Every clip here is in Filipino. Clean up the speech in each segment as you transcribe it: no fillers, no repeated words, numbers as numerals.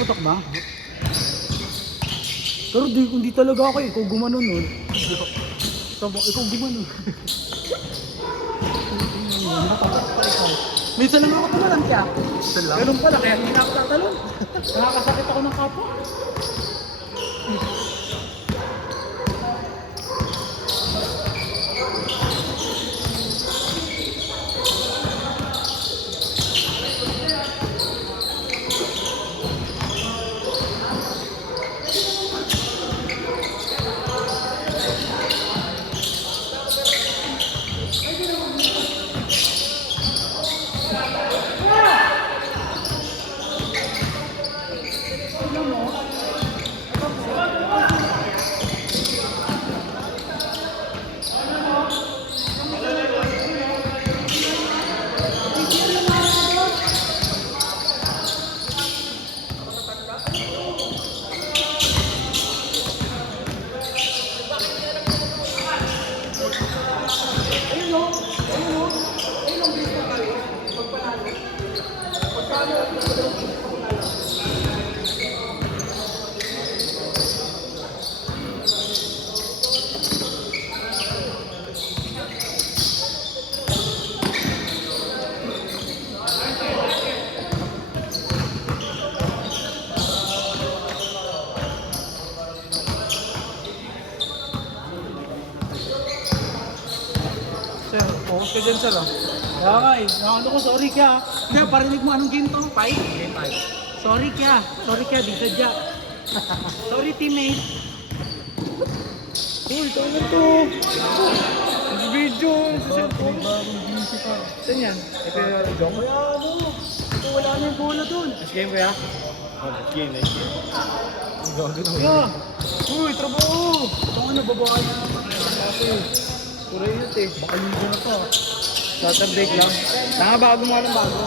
Pumutok ba? Pero kung di talaga ako, ikaw gumanon nun. Ikaw gumanon. Matapat pa ikaw. Minsan lang ako tumalan kaya. Minsan lang? Ganun pala, kaya hindi na ako tatalon. Nakakasakit ako ng kapwa. Sir, focus ka dyan sir ah. Kaya nga eh, ano ko, sorry kaya. Hindi, parinig mo anong game to? Fight? Game 5. Sorry kaya, di sadya. Sorry teammate. Uy, tayo na to. Video sa cellphone. Saan yan? Ito yung joke? Kaya ano, ito wala na yung bola dun. Next game kuya? Oh, next game. Ang gagawin na. Kaya, uy, trabaho. Ito nga nababahay na naman. Kasi, puro yun eh. Baka ligo na to. Starter break lang. Bago mo lang bago.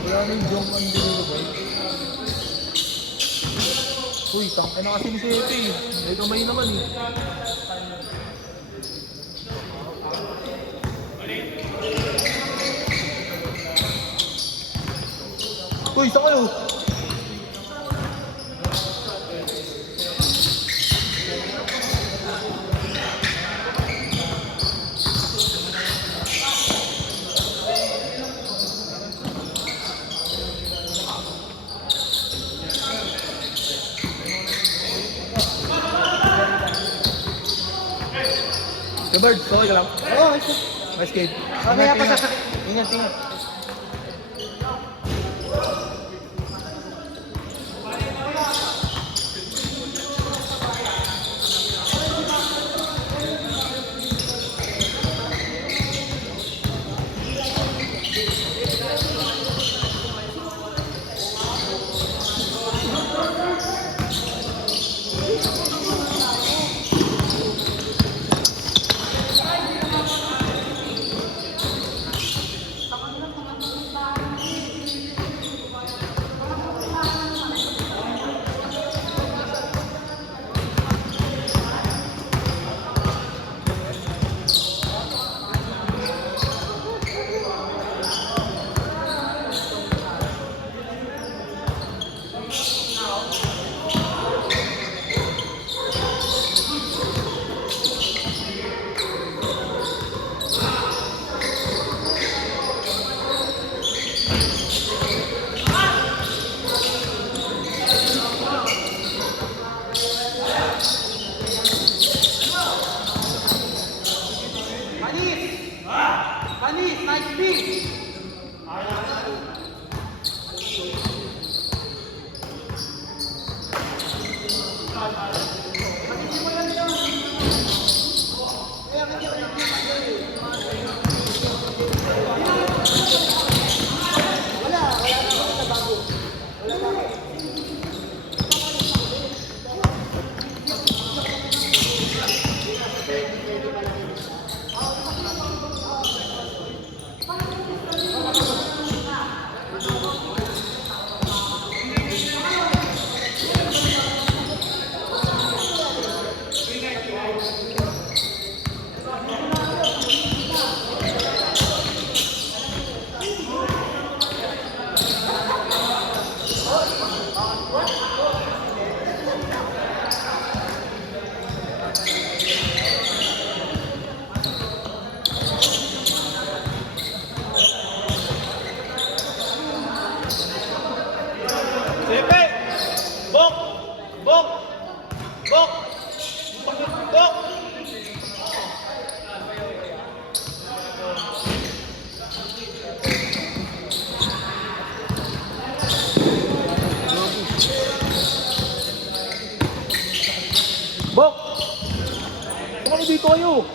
Wala na yung jump ang dito ba? Uy, tangka na kasi ni Sete eh. May kamay naman eh. Uy, isa kayo! Bird, okay ka lang? Oo, ito. Nice game. Mamaya pa sasakit. Ingat, ingat. gago!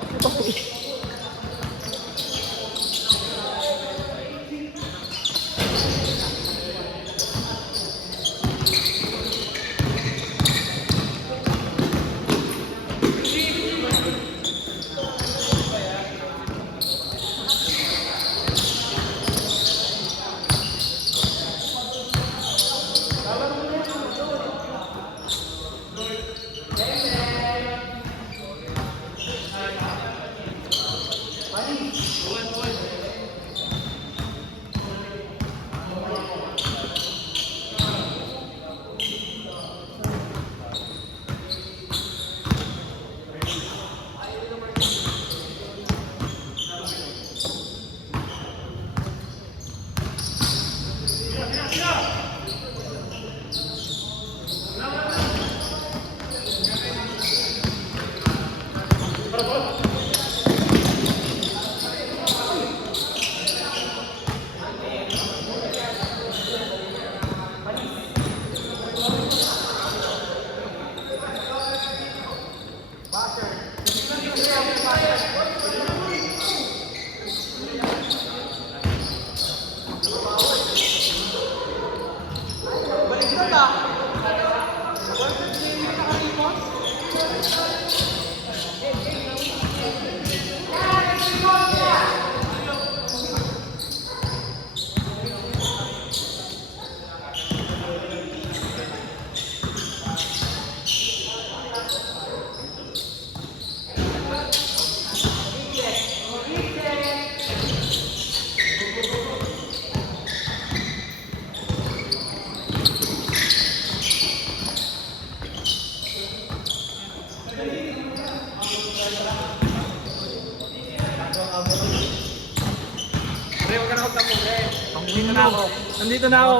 Pre, huwag ka na magtampo, pre. Nandito na ako. Nandito na ako,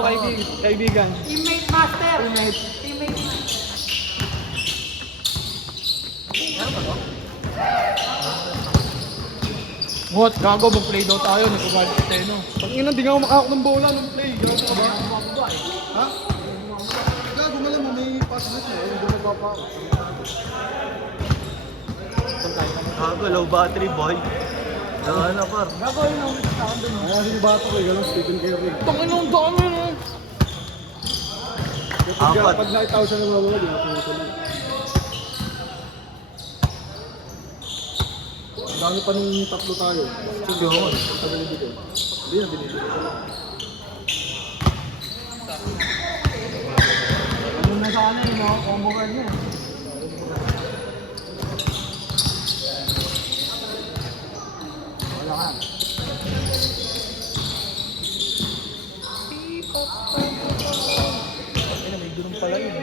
kaibigan. Teammate master! Teammate. Teammate What? Gago, mag-play daw tayo. Nagpabalik ka tayo, no? Pag-ina, di nga ako makahawak ng bola nung play. Gago ka ba? Ha? Gago, malam mo, may pass na siya. Hindi mo papahawak. Gago, low battery boy. Ano par? Gago, yun ang sa akin dun, no? Kasi yung bata ko, gano'n, Stephen Curry. Tangin ang dami, no? Apat. Pag nakita ko siya ng mawala, di ako tuloy. Ang dami pa nung tatlo tayo. Sige yun. Sa binibigay. Hindi na binibigay. Ano na sana yung mga combo card niya? Wala ka. Ay, may gulong pala yun.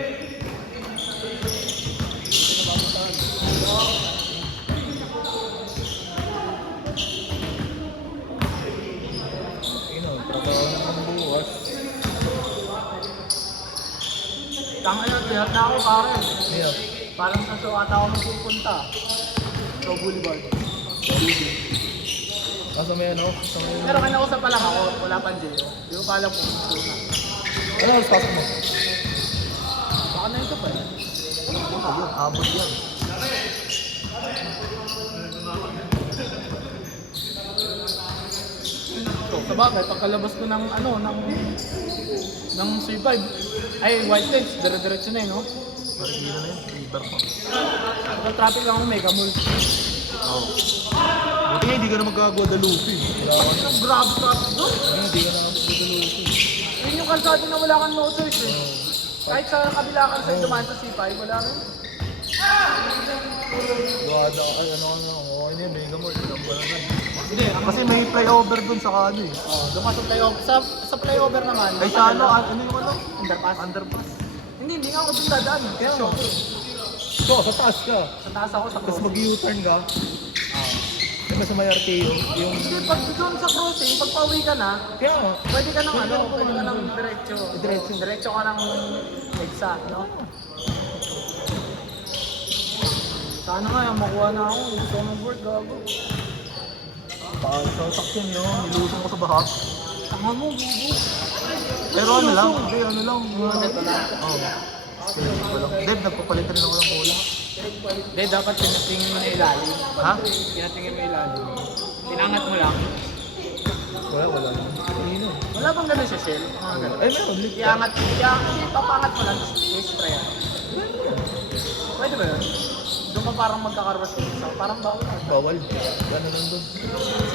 Trabaho ng buwas. Tanga na, tiyak na ako pare. Yeah. Parang sa ata ako magpupunta. Sa Boulevard. Kaso may ano? Pero kinausap pa lang ako, wala pang Jero. Hindi ko pa alam kung gusto na. Ano oras pasok mo? Baka na ito pa eh. Ayun, abot yan. So, sa bagay, pagkalabas ko ng ano, ng C5, ay white lens, dire-diretso na eh, no? Parang hindi na yun. River pa. Pag traffic lang ako, mega mall. Oo. Buti nga hindi ka na magka-Guadalupe. Wala ka na. Ang grabe traffic doon. Hindi ka na magka-Guadalupe. Yun yung kalsado na wala kang no choice eh. Kahit sa kabila kang side dumaan sa C5, wala rin. Guada ka. Ano ka na. Okay na yun. Mega Mall. Ilang ba naman? Hindi, Kasi may flyover dun sa ano eh. doon ka sa flyover. Sa flyover naman. Ay sa ano? Ano yung ano? Underpass. Underpass. Hindi nga ako doon dadaan. Kaya Kaya nga. So, sa taas ka. sa taas ako sa Tapos crossing. mag-U-turn ka. Diba sa may RTO? Yung... Hindi, pag doon sa crossing, pag pauwi ka na, Kaya nga. pwede ka nang ano, pwede ka nang diretso. Diretso. Diretso ka ng EDSA, no? Sana nga, makuha na ako. Gusto ko ng work, gago. Baka sa sakyan yun. Nilusong ko sa bahak. Tanga mo, bubo. Pero ano lang? Hindi, ano lang. Mga ganito lang. Oo. Deb, nagpapalit rin ako ng cola. Hindi, dapat pinatingin mo na ilalim. Ha? Pinatingin mo ilalim. Tinangat mo lang. Wala. Kanino? Wala bang ganun sa shell? Mga ganun. Ay, meron. Iangat, hindi, papangat mo lang. Extra yan. Pwede ba yun? Doon ka parang magkakarwas yung isa. Parang bawal. Bawal. Gano'n nandun.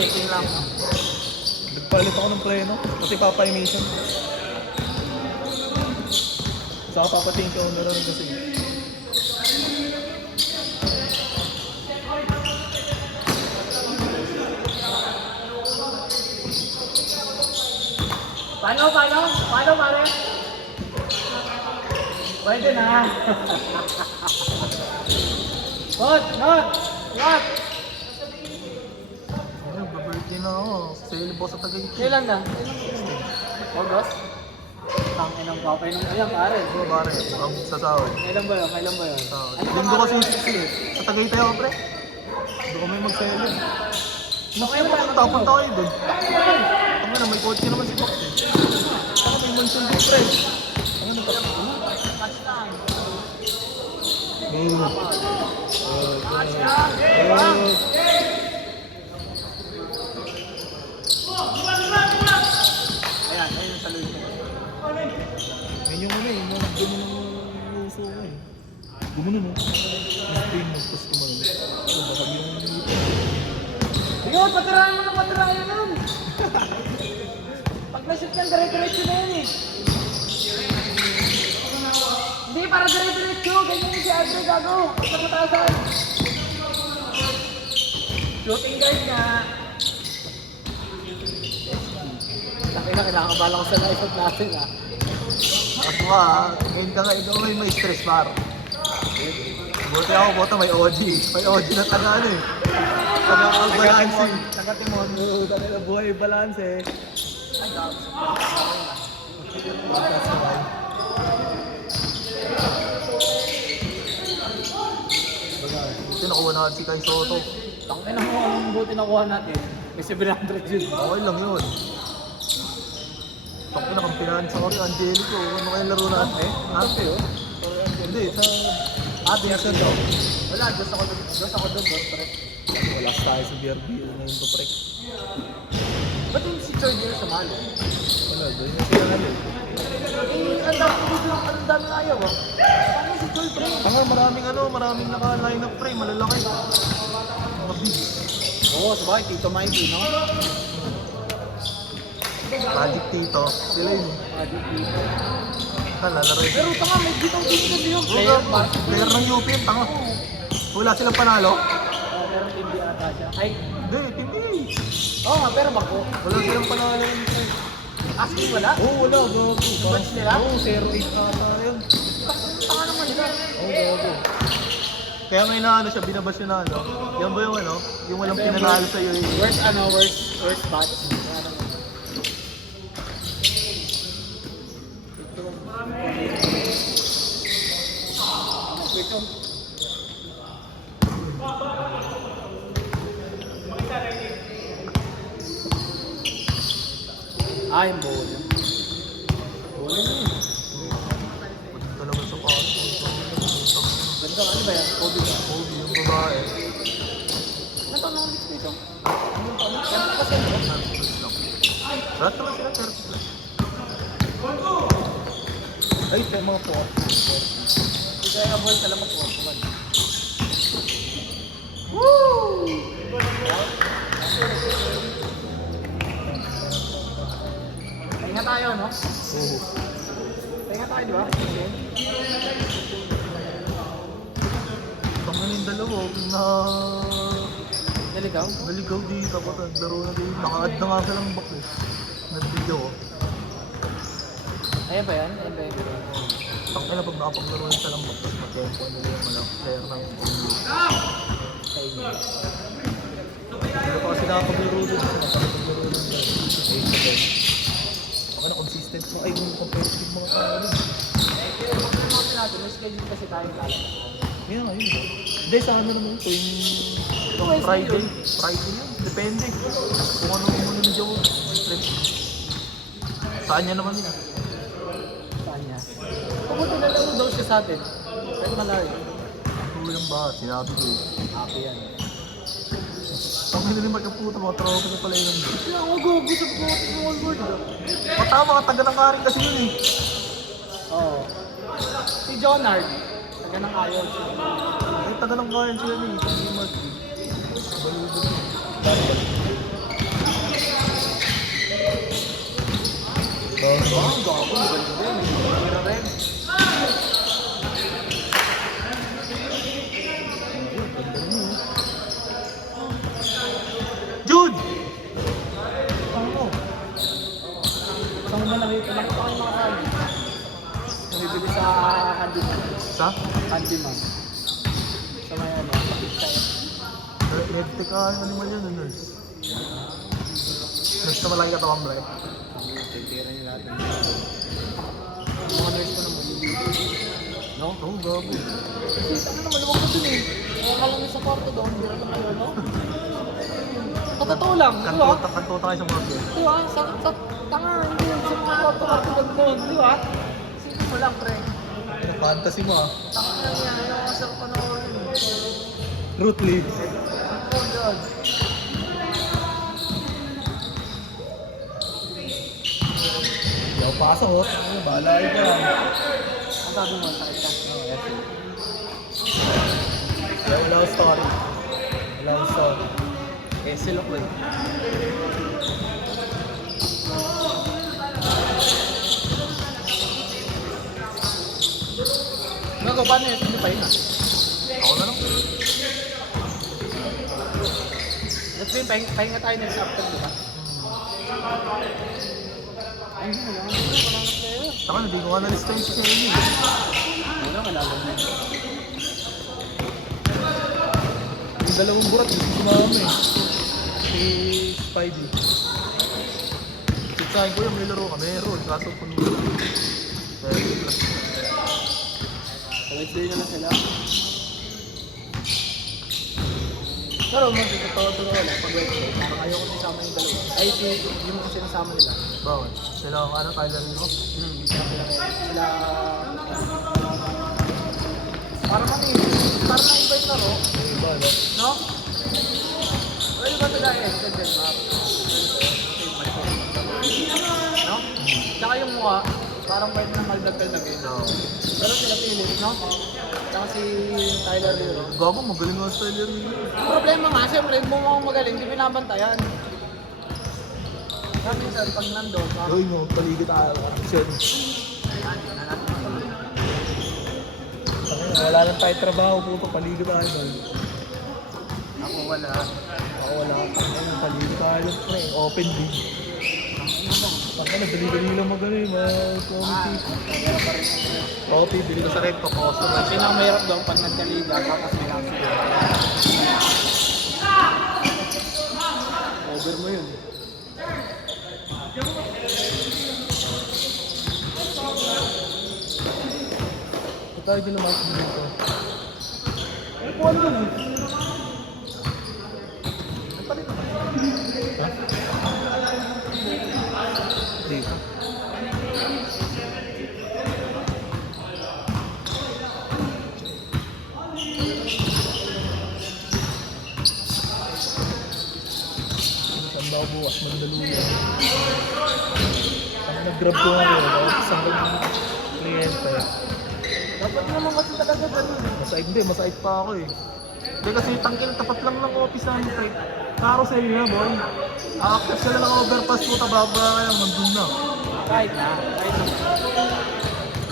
Checking lang. Nagpalit ako ng preno kasi papa-emission. Saka papatingin ka na rin kasi. Paano, pare? Pwede na. Not. What? Ano, babirthday na ako. Sale po sa Tagaytay. Kailan na? August? Ang inang papay ng ayan, pare. Oo, pare. Ang sasahod. Kailan ba yun? Sahod. Ano Linggo kasi yung 60 eh. Sa Tagaytay ako, pre. Doon kami mag-sale. Sino pa punta kayo doon? Ang na, may kotse naman si Box eh. Saka may mansion doon, pre. Ang ano ka? Ayan, ayun yung saludo. Yan yung ano eh, yung gano'n ng uso ko eh. Gumuno no? Yung pain mag-post ko man. Ano ba sabi yung Yun, patirayan nun! Pag na-shoot yan, dire-diretso na yan eh. Hindi, para dire-diretso. Ganyan yung si Andre gago. Sa matasan. Shooting guard nga. Kinakabala ko sa live natin ah. Ako ngayon ka nga, ikaw may stress par. Buti ako, bota may OG. May OG na taga ano eh. Taga balance eh. Taga-timon. Oo, taga na buhay balance eh. Ay, gago. Buti nakuha natin si Kai Soto. Tangin na mo ang buti nakuha natin. May 700 yun. Okay lang yun. Tapos na kang pinansa ko rin, Angelico. Ano kayong laro natin eh? Ha? Hindi, sa... Binasa daw. Wala, dos ako doon, pre. Wala tayo sa BRB ngayon to pre. Ba't yung si Charger sumali? Wala, doon yung pinanalo. Ang dami na ayaw ah. Paano si Charger, pre? Maraming naka-line up pre, malalaki. Oo, sabay, Tito Mikey, no? Magic Tito, sila yun. Lalaro yun. Pero tanga, may ditong dito kasi yung Player ng UP yun, tanga. Wala silang panalo. Pero hindi ata siya. Ay, Hindi, hindi. oo nga, pero bako. Wala silang panalo yun. Actually, wala. Oo, wala, gago. Batch nila? Oo, 0-8 ata yun. Tanga naman nila. Oo, gago. Kaya may naano siya, binabas yun na ano. Yan ba yung ano? Yung walang pinanalo sa iyo. Worst batch. Yung bola. Bola na yun. Ito naman sa paso. Ganda, ano ba yan? Kobe ba? Kobe, yung babae. Ano to nung dito? Ano to? Ano kasi ano? Lahat naman sila 30 plus. Ay, mga po. Hindi kaya boy, salamat po. Pahinga tayo, no? Oo. Pahinga tayo, di ba? Tangin yung dalawa, na... Naligaw? Naligaw dito ako, naglaro na din. Naka-add na nga silang back eh. Nag-video ko. Ayan ba yan? Ayan ba yan? Tangin na pag nakapaglaro yung silang back, tapos mag-tempo nila yung mga player ng NBA. Pero pa kasi nakapaglaro din, nakapaglaro din. Ako na consistent mo, ay yung competitive mga kaya. Kasi natin, may schedule kasi tayo lalabas. Yan nga, yun. Hindi, sa ano naman ito, yung Friday. Friday yun, depende. Kung ano muna ni Joe, saan niya naman yun? Saan niya? Pabuti na lang daw siya sa atin. Kahit malayo. Tuyang ba? Sinabi ko eh. Happy yan. Ang hinilim magkaputa, mga tropa na pala yun. Kaya ako gusto ko ng all word. Matama, taga ng karing kasi yun eh. Oo. Si Jonard. Taga ng ayaw siya. Ay, taga ng karing siya yun eh. Sabi ni Mark eh. Balubog eh. Ang gago. Pero rin. Jude! Ano? Saan mo ba nakita? Nakita ko yung mga kali. Nabibili sa handyman. Sa? Handyman. Sa may ano, kapit tayo. Medtech animal yun, nurse. Nurse na malaki katawan bro eh. Titira niyo lahat ng mga nurse ko naman. No? Oo, gago. Kasi ano naman, lumang ko dun eh. Nakakalang sa kwarto doon, hindi rin naman yun, no? Sa totoo lang, di ba? Kantuta kayo sa mga bro. Di ba? Sa tanga, hindi yun. Sa mga kwarto lang doon, di ba? Sige mo lang, pre. Fantasy mo ah. Tanga na yan, ayaw ka sa panoorin. Rootless. Oh, God. Hindi ako pasok oh. Bahala kayo dyan. Ang sabi mo, sa ito. Wala akong story. Wala akong story. Eh, sila ko eh. Gago, paano yun? Hindi pa yun ah. Ako na lang. Let's say, pahinga tayo next after, di ba? Ay, hindi mo lang. Wala na sa'yo. Saka hindi ko nga na-lista yung si Shelly. Wala, malalag na. Yung dalawang burat, gusto ko namin eh. Si Spidey. Sitsahin ko yung may laro kami. Meron, kaso kung Wednesday na lang sila. Pero mo, totoo wala. Pag Wednesday, parang ayoko na isama yung dalawa. Ay, yung kasi nasama nila. bakit? Sila ang ano, Tyler Hero? Sila... Parang parang na-iba yung laro. Iba, no? No? Well, ba sila extend din, Mark? No? Tsaka yung mukha, parang pwede na maldag-daldag eh. No. Pero sila Philip, no? Tsaka si Tyler Hero. Gago, magaling nga sa Tyler Hero. Ang problema nga, siyempre, mo mukhang magaling, hindi binabantayan. Kaya minsan, pag nandun, parang... Uy, no, paligid tayo. Action. Wala lang tayo trabaho, puto, paligid tayo. Ako wala. Ako wala pa. Ayun, paligid tayo. Pre, open din. Pagka nagdali-dali lang magaling, mag-coffee. Mahirap pa rin. Coffee, bili ka sa recto, customer. Kasi mahirap doon pag nagkaliga, tapos may lang sila. Over mo yun. Ito tayo din naman dito. Ay, kuha na yun. Dito. Saan ba ako bukas? Magdaluyan. Ang nag-grab ko nga yun. Isang kliyente. Dapat naman kasi talaga ganun. Masait pa ako eh. Hindi kasi tangkin, tapat lang ng office namin kahit carousel na boy. Accept sila ng overpass mo, tababa kaya nandun na. Kahit na.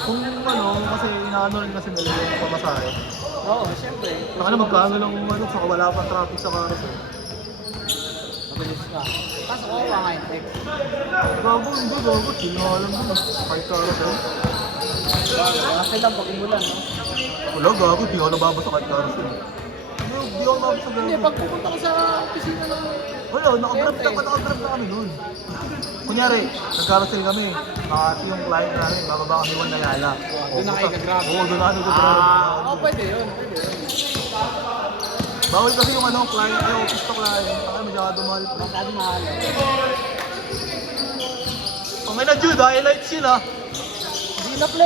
Kung ano, kasi inaano rin kasi nila yung pamasahe. Oo, siyempre. Ano, magkano lang kung ano, saka wala pang traffic sa carousel. Mabilis ka. Kaso kawawa nga yung text. Gago, hindi gago, chill na nga lang dun ah. Kahit carousel. Kasi lang pag umulan, no? Wala gago, di ako nababasa kahit carousel. Di ako nababasa gago. Hindi, pag pupunta ko sa opisina ng... Wala, nakagrab na kami nun. Kunyari, nag-carousel kami. Makati yung client namin, bababa kami 1 Ayala. Doon na kayo nag-grab. Oo, doon na nag-grab. Pwede yun, pwede yun. Bawal kasi yung ano, client, yung office to client. Baka masyado mahal. Masyado mahal. Okay na Jude, highlights yun ah. Hindi na play.